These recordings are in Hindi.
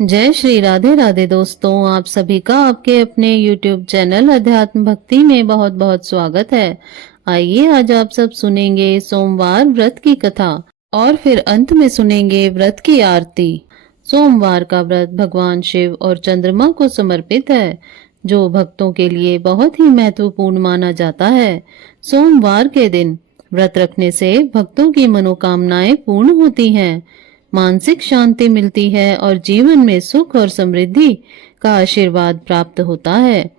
जय श्री राधे राधे दोस्तों, आप सभी का आपके अपने YouTube चैनल अध्यात्म भक्ति में बहुत बहुत स्वागत है। आइए आज आप सब सुनेंगे सोमवार व्रत की कथा और फिर अंत में सुनेंगे व्रत की आरती। सोमवार का व्रत भगवान शिव और चंद्रमा को समर्पित है, जो भक्तों के लिए बहुत ही महत्वपूर्ण माना जाता है। सोमवार के दिन व्रत रखने से भक्तों की मनोकामनाएं पूर्ण होती हैं, मानसिक शांति मिलती है और जीवन में सुख और समृद्धि का आशीर्वाद प्राप्त होता है।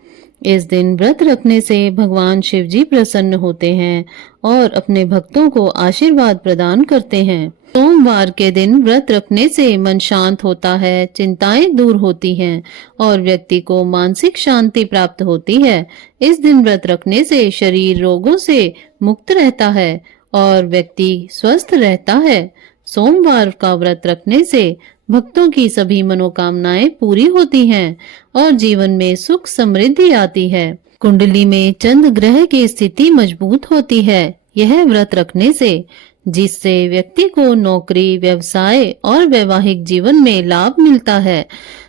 इस दिन व्रत रखने से भगवान शिव जी प्रसन्न होते हैं और अपने भक्तों को आशीर्वाद प्रदान करते हैं। सोमवार के दिन व्रत रखने से मन शांत होता है, चिंताएं दूर होती हैं और व्यक्ति को मानसिक शांति प्राप्त होती है। इस दिन व्रत रखने से शरीर रोगों से मुक्त रहता है और व्यक्ति स्वस्थ रहता है। सोमवार का व्रत रखने से भक्तों की सभी मनोकामनाएं पूरी होती हैं और जीवन में सुख समृद्धि आती है। कुंडली में चंद्र ग्रह की स्थिति मजबूत होती है यह व्रत रखने से, जिससे व्यक्ति को नौकरी, व्यवसाय और वैवाहिक जीवन में लाभ मिलता है।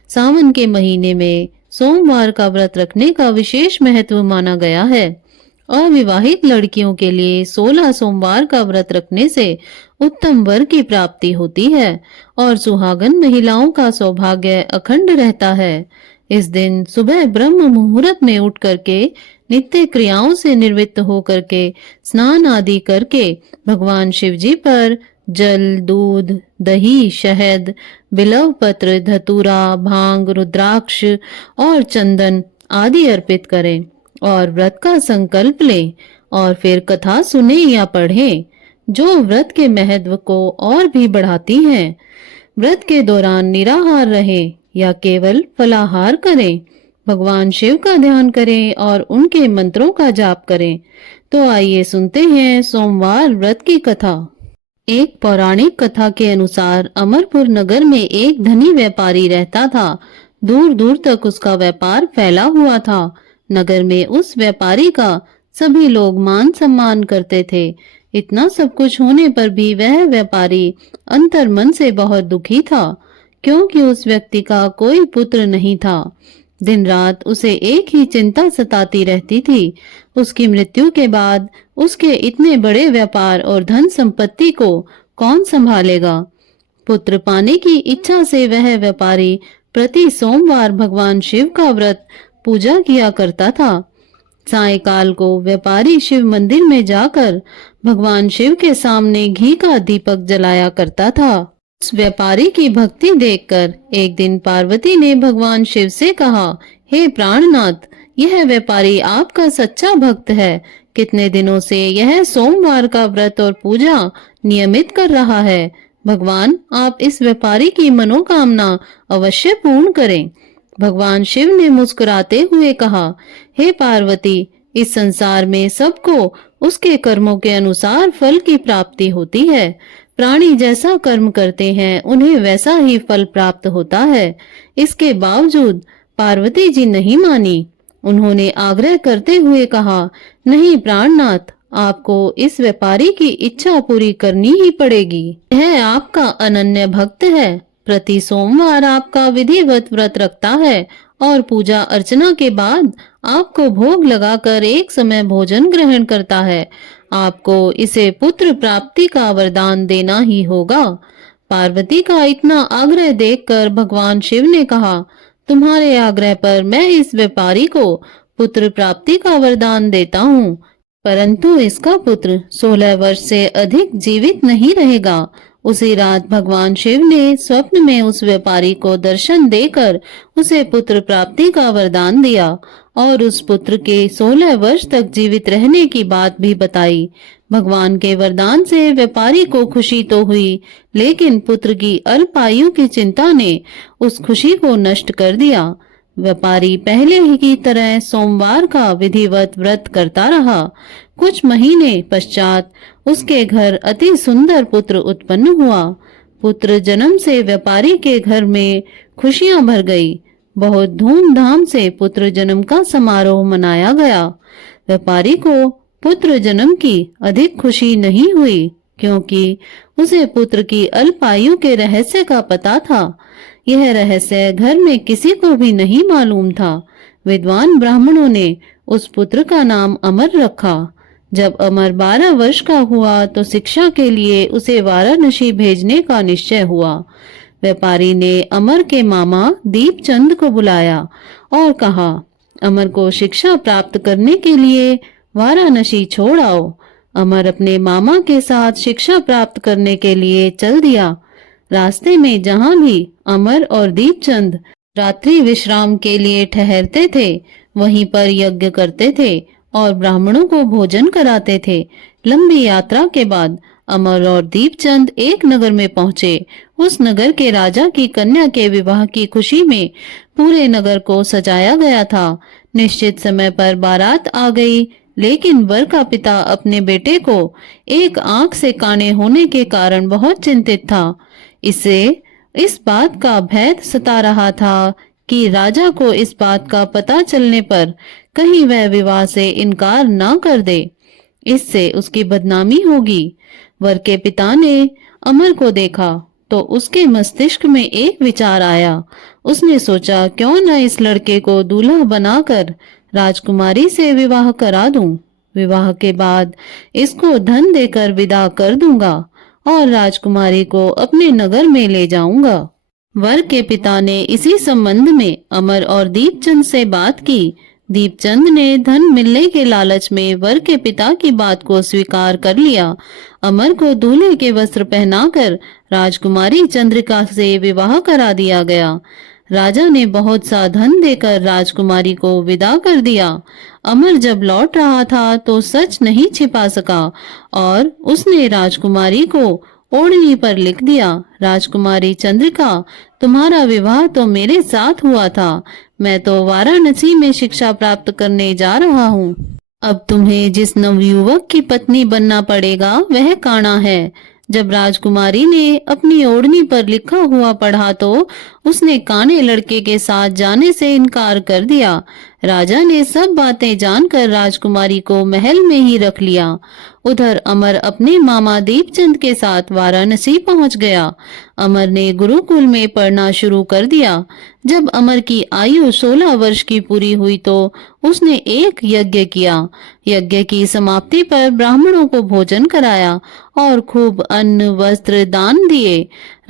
सावन के महीने में सोमवार का व्रत रखने का विशेष महत्व माना गया है। अविवाहित लड़कियों के लिए 16 सोमवार का व्रत रखने से उत्तम वर की प्राप्ति होती है और सुहागन महिलाओं का सौभाग्य अखंड रहता है। इस दिन सुबह ब्रह्म मुहूर्त में उठ करके नित्य क्रियाओं से निवृत्त होकर के स्नान आदि करके भगवान शिव जी पर जल, दूध, दही, शहद, बिलव पत्र, धतूरा, भांग, रुद्राक्ष और चंदन आदि अर्पित करें और व्रत का संकल्प लें और फिर कथा सुने या पढ़ें, जो व्रत के महत्व को और भी बढ़ाती हैं। व्रत के दौरान निराहार रहें या केवल फलाहार करें, भगवान शिव का ध्यान करें और उनके मंत्रों का जाप करें। तो आइए सुनते हैं सोमवार व्रत की कथा। एक पौराणिक कथा के अनुसार अमरपुर नगर में एक धनी व्यापारी रहता था। दूर दूर तक उसका व्यापार फैला हुआ था। नगर में उस व्यापारी का सभी लोग मान सम्मान करते थे। इतना सब कुछ होने पर भी वह व्यापारी अंतर्मन से बहुत दुखी था, क्योंकि उस व्यक्ति का कोई पुत्र नहीं था। दिन रात उसे एक ही चिंता सताती रहती थी, उसकी मृत्यु के बाद उसके इतने बड़े व्यापार और धन संपत्ति को कौन संभालेगा। पुत्र पाने की इच्छा से वह व्यापारी प्रति सोमवार भगवान शिव का व्रत पूजा किया करता था। सायंकाल को व्यापारी शिव मंदिर में जाकर भगवान शिव के सामने घी का दीपक जलाया करता था। उस व्यापारी की भक्ति देखकर एक दिन पार्वती ने भगवान शिव से कहा, हे प्राणनाथ, यह व्यापारी आपका सच्चा भक्त है। कितने दिनों से यह सोमवार का व्रत और पूजा नियमित कर रहा है। भगवान, आप इस व्यापारी की मनोकामना अवश्य पूर्ण करें। भगवान शिव ने मुस्कुराते हुए कहा, हे पार्वती, इस संसार में सबको उसके कर्मों के अनुसार फल की प्राप्ति होती है। प्राणी जैसा कर्म करते हैं उन्हें वैसा ही फल प्राप्त होता है। इसके बावजूद पार्वती जी नहीं मानी। उन्होंने आग्रह करते हुए कहा, नहीं प्राणनाथ, आपको इस व्यापारी की इच्छा पूरी करनी ही पड़ेगी। यह आपका अनन्य भक्त है, प्रति सोमवार आपका विधिवत व्रत रखता है और पूजा अर्चना के बाद आपको भोग लगाकर एक समय भोजन ग्रहण करता है। आपको इसे पुत्र प्राप्ति का वरदान देना ही होगा। पार्वती का इतना आग्रह देखकर भगवान शिव ने कहा, तुम्हारे आग्रह पर मैं इस व्यापारी को पुत्र प्राप्ति का वरदान देता हूँ, परंतु इसका पुत्र 16 वर्ष से अधिक जीवित नहीं रहेगा। उसी रात भगवान शिव ने स्वप्न में उस व्यापारी को दर्शन देकर उसे पुत्र प्राप्ति का वरदान दिया और उस पुत्र के 16 वर्ष तक जीवित रहने की बात भी बताई। भगवान के वरदान से व्यापारी को खुशी तो हुई, लेकिन पुत्र की अल्प आयु की चिंता ने उस खुशी को नष्ट कर दिया। व्यापारी पहले ही की तरह सोमवार का विधिवत व्रत करता रहा। कुछ महीने पश्चात उसके घर अति सुंदर पुत्र उत्पन्न हुआ। पुत्र जन्म से व्यापारी के घर में खुशियां भर गई। बहुत धूमधाम से पुत्र जन्म का समारोह मनाया गया। व्यापारी को पुत्र जन्म की अधिक खुशी नहीं हुई, क्योंकि उसे पुत्र की अल्प आयु के रहस्य का पता था। यह रहस्य घर में किसी को भी नहीं मालूम था। विद्वान ब्राह्मणों ने उस पुत्र का नाम अमर रखा। जब अमर 12 वर्ष का हुआ तो शिक्षा के लिए उसे वाराणसी भेजने का निश्चय हुआ। व्यापारी ने अमर के मामा दीपचंद को बुलाया और कहा, अमर को शिक्षा प्राप्त करने के लिए वाराणसी छोड़ आओ। अमर अपने मामा के साथ शिक्षा प्राप्त करने के लिए चल दिया। रास्ते में जहां भी अमर और दीपचंद रात्रि विश्राम के लिए ठहरते थे, वहीं पर यज्ञ करते थे और ब्राह्मणों को भोजन कराते थे। लंबी यात्रा के बाद अमर और दीपचंद एक नगर में पहुंचे। उस नगर के राजा की कन्या के विवाह की खुशी में पूरे नगर को सजाया गया था। निश्चित समय पर बारात आ गई, लेकिन वर का पिता अपने बेटे को एक आंख से काने होने के कारण बहुत चिंतित था। इसे इस बात का भय सता रहा था कि राजा को इस बात का पता चलने पर कहीं वह विवाह से इनकार ना कर दे, इससे उसकी बदनामी होगी। वर के पिता ने अमर को देखा तो उसके मस्तिष्क में एक विचार आया। उसने सोचा, क्यों न इस लड़के को दूल्हा बनाकर राजकुमारी से विवाह करा दूं। विवाह के बाद इसको धन देकर विदा कर दूंगा और राजकुमारी को अपने नगर में ले जाऊंगा। वर के पिता ने इसी संबंध में अमर और दीपचंद से बात की। दीपचंद ने धन मिलने के लालच में वर के पिता की बात को स्वीकार कर लिया। अमर को दूल्हे के वस्त्र पहनाकर राजकुमारी चंद्रिका से विवाह करा दिया गया। राजा ने बहुत सा धन देकर राजकुमारी को विदा कर दिया। अमर जब लौट रहा था तो सच नहीं छिपा सका और उसने राजकुमारी को ओढ़नी पर लिख दिया, राजकुमारी चंद्रिका, तुम्हारा विवाह तो मेरे साथ हुआ था। मैं तो वाराणसी में शिक्षा प्राप्त करने जा रहा हूँ। अब तुम्हें जिस नवयुवक की पत्नी बनना पड़ेगा वह काना है। जब राजकुमारी ने अपनी ओढ़नी पर लिखा हुआ पढ़ा तो उसने काने लड़के के साथ जाने से इनकार कर दिया। राजा ने सब बातें जानकर राजकुमारी को महल में ही रख लिया। उधर अमर अपने मामा दीपचंद के साथ वाराणसी पहुंच गया। अमर ने गुरुकुल में पढ़ना शुरू कर दिया। जब अमर की आयु 16 वर्ष की पूरी हुई तो उसने एक यज्ञ किया। यज्ञ की समाप्ति पर ब्राह्मणों को भोजन कराया और खूब अन्न वस्त्र दान दिए।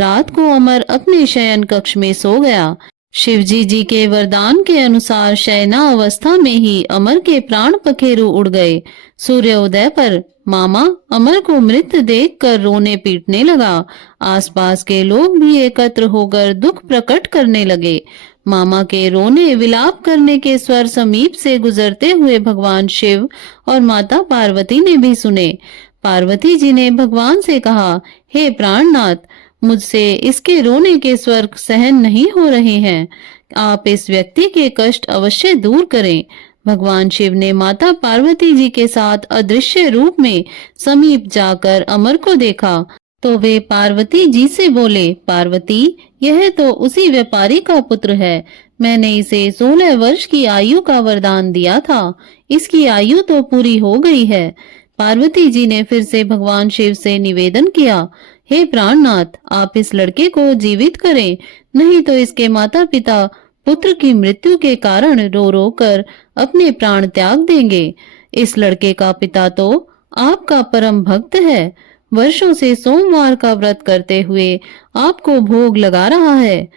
रात को अमर अपने शयन कक्ष में सो गया। शिवजी जी के वरदान के अनुसार शयना अवस्था में ही अमर के प्राण पखेरु उड़ गए। सूर्योदय पर मामा अमर को मृत देखकर रोने पीटने लगा। आसपास के लोग भी एकत्र होकर दुख प्रकट करने लगे। मामा के रोने विलाप करने के स्वर समीप से गुजरते हुए भगवान शिव और माता पार्वती ने भी सुने। पार्वती जी ने भगवान से कहा, हे प्राणनाथ, मुझसे इसके रोने के स्वर सहन नहीं हो रहे हैं। आप इस व्यक्ति के कष्ट अवश्य दूर करें। भगवान शिव ने माता पार्वती जी के साथ अदृश्य रूप में समीप जाकर अमर को देखा तो वे पार्वती जी से बोले, पार्वती, यह तो उसी व्यापारी का पुत्र है। मैंने इसे 16 वर्ष की आयु का वरदान दिया था। इसकी आयु तो पूरी हो गई है। पार्वती जी ने फिर से भगवान शिव से निवेदन किया, हे प्राणनाथ, आप इस लड़के को जीवित करें, नहीं तो इसके माता पिता पुत्र की मृत्यु के कारण रो रो कर अपने प्राण त्याग देंगे। इस लड़के का पिता तो आपका परम भक्त है। वर्षों से सोमवार का व्रत करते हुए आपको भोग लगा रहा है।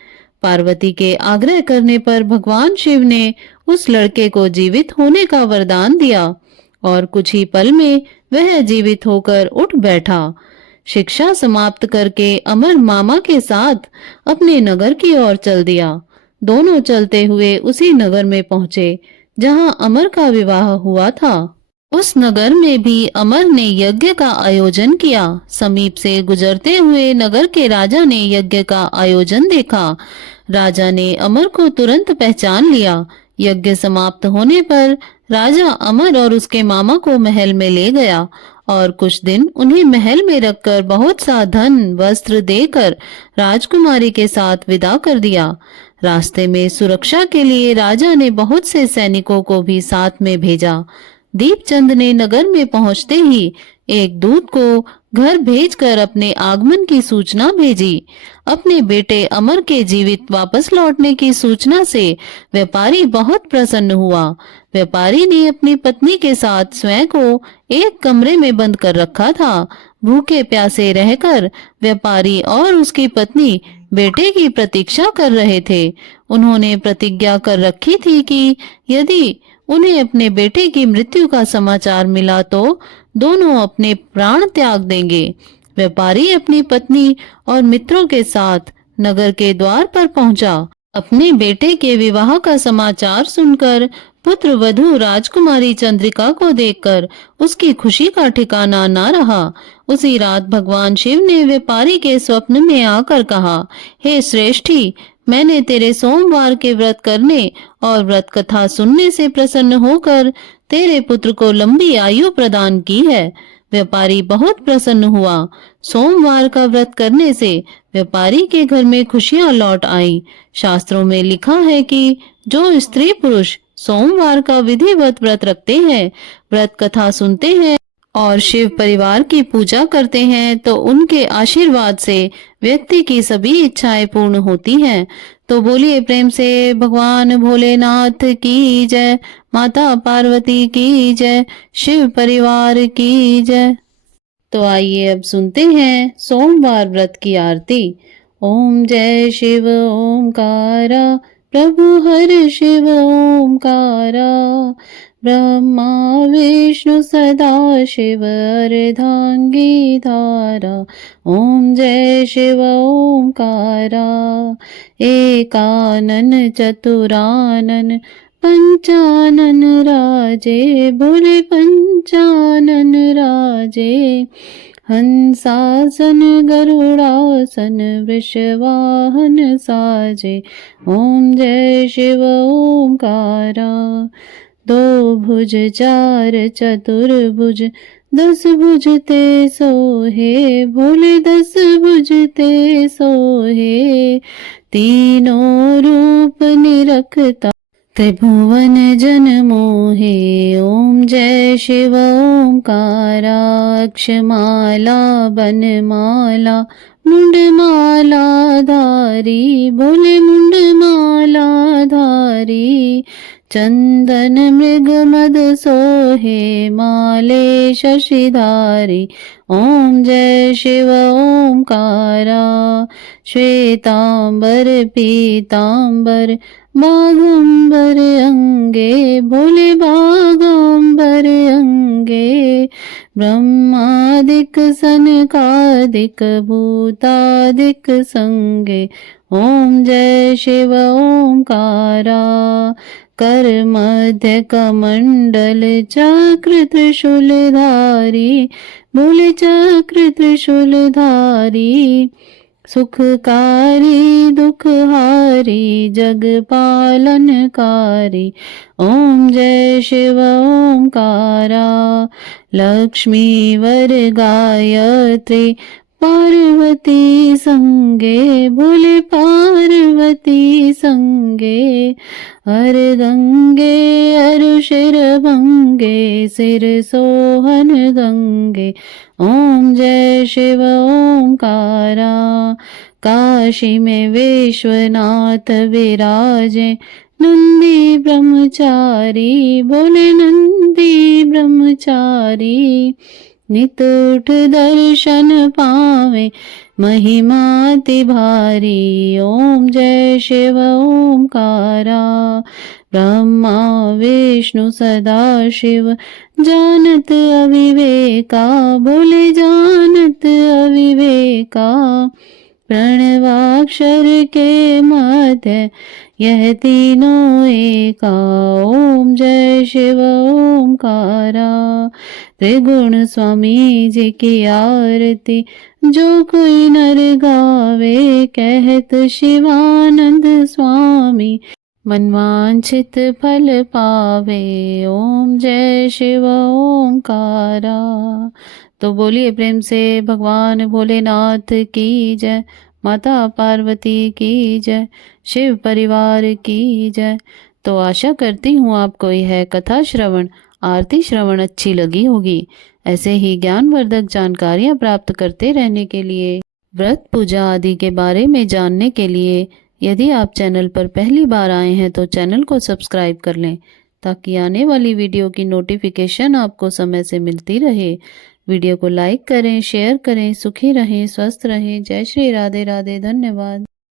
पार्वती के आग्रह करने पर भगवान शिव ने उस लड़के को जीवित होने का वरदान दिया और कुछ ही पल में वह जीवित होकर उठ बैठा। शिक्षा समाप्त करके अमर मामा के साथ अपने नगर की ओर चल दिया। दोनों चलते हुए उसी नगर में पहुंचे जहां अमर का विवाह हुआ था। उस नगर में भी अमर ने यज्ञ का आयोजन किया। समीप से गुजरते हुए नगर के राजा ने यज्ञ का आयोजन देखा। राजा ने अमर को तुरंत पहचान लिया। यज्ञ समाप्त होने पर राजा अमर और उसके मामा को महल में ले गया और कुछ दिन उन्हें महल में रखकर बहुत सा धन वस्त्र देकर राजकुमारी के साथ विदा कर दिया। रास्ते में सुरक्षा के लिए राजा ने बहुत से सैनिकों को भी साथ में भेजा। दीपचंद ने नगर में पहुंचते ही एक दूत को घर भेजकर अपने आगमन की सूचना भेजी। अपने बेटे अमर के जीवित वापस लौटने की सूचना से व्यापारी बहुत प्रसन्न हुआ। व्यापारी ने अपनी पत्नी के साथ स्वयं को एक कमरे में बंद कर रखा था। भूखे प्यासे रहकर व्यापारी और उसकी पत्नी बेटे की प्रतीक्षा कर रहे थे। उन्होंने प्रतिज्ञा कर रखी थी कि यदि उन्हें अपने बेटे की मृत्यु का समाचार मिला तो दोनों अपने प्राण त्याग देंगे। व्यापारी अपनी पत्नी और मित्रों के साथ नगर के द्वार पर पहुंचा। अपने बेटे के विवाह का समाचार सुनकर पुत्र वधू राजकुमारी चंद्रिका को देखकर उसकी खुशी का ठिकाना न रहा। उसी रात भगवान शिव ने व्यापारी के स्वप्न में आकर कहा, हे श्रेष्ठी, मैंने तेरे सोमवार के व्रत करने और व्रत कथा सुनने से प्रसन्न होकर तेरे पुत्र को लंबी आयु प्रदान की है। व्यापारी बहुत प्रसन्न हुआ। सोमवार का व्रत करने से व्यापारी के घर में खुशियां लौट आई। शास्त्रों में लिखा है कि जो स्त्री पुरुष सोमवार का विधिवत व्रत रखते हैं, व्रत कथा सुनते हैं और शिव परिवार की पूजा करते हैं तो उनके आशीर्वाद से व्यक्ति की सभी इच्छाएं पूर्ण होती हैं। तो बोलिए प्रेम से भगवान भोलेनाथ की जय, माता पार्वती की जय, शिव परिवार की जय। तो आइए अब सुनते हैं सोमवार व्रत की आरती। ओम जय शिव ओमकारा, प्रभु हर शिव ओमकारा, ब्रह्मा विष्णु सदा शिव अर्धांगी धारा। ओम जय शिव ओमकारा, एकानन चतुरानन पंचानन राजे, बोले पंचानन राजे। हंसासन गरुड़ासन वृषवाहन साजे। ओम जय शिव ओमकारा, दो भुज चार चतुर्भुज, 10 भुज ते सोहे, भोले 10 भुज ते सोहे। तीनों रूप निरखता त्रिभुवन जन मोहे। ओम जय शिव ओमकारा, अक्षमाला बनमाला मुंडमाला धारी, बोले मुंडमाला धारी। चंदन मृग मद सोहे, माले शशिधारी। ओम जय शिव ओमकारा, श्वेतांबर पीतांबर बाघंबर अंगे, भोले बाघंबर अंगे। ब्रह्मादिक सनकादिक भूतादिक संगे। ओम जय शिव ओमकारा, कर मध्य कमंडल चक्र त्रिशूलधारी, बोले चक्र त्रिशूलधारी। सुखकारी दुखहारी जग पालनकारी। ओम जय शिव ओमकारा, लक्ष्मी वर गायत्री पार्वती संगे, बोले पार्वती संगे। हर गंगे अरु शिर भंगे, सिर सोहन गंगे। ओम जय शिव ओमकारा, काशी में विश्वनाथ विराजे, नंदी ब्रह्मचारी, बोले नंदी ब्रह्मचारी। नित उठ दर्शन पावे, महिमा अति भारी। ओम जय शिव ओमकारा, ब्रह्मा विष्णु सदा शिव जानत अविवेका, बोले जानत अविवेका। प्रणवाक्षर के मध्य यह तीनों एका। ओम जय शिव ओमकारा, त्रिगुण स्वामी जी की आरती जो कोई नर गावे, कहत शिवानंद स्वामी मनवांछित फल पावे। ओम जय शिव ओमकारा। तो बोलिए प्रेम से भगवान भोलेनाथ की जय, माता पार्वती की जय, शिव परिवार की जय। तो आशा करती हूँ आपको यह कथा श्रवण आरती श्रवण अच्छी लगी होगी। ऐसे ही ज्ञानवर्धक जानकारियाँ प्राप्त करते रहने के लिए, व्रत पूजा आदि के बारे में जानने के लिए यदि आप चैनल पर पहली बार आए हैं तो चैनल को सब्सक्राइब कर लें ताकि आने वाली वीडियो की नोटिफिकेशन आपको समय से मिलती रहे। वीडियो को लाइक करें, शेयर करें। सुखी रहें, स्वस्थ रहें। जय श्री राधे राधे। धन्यवाद।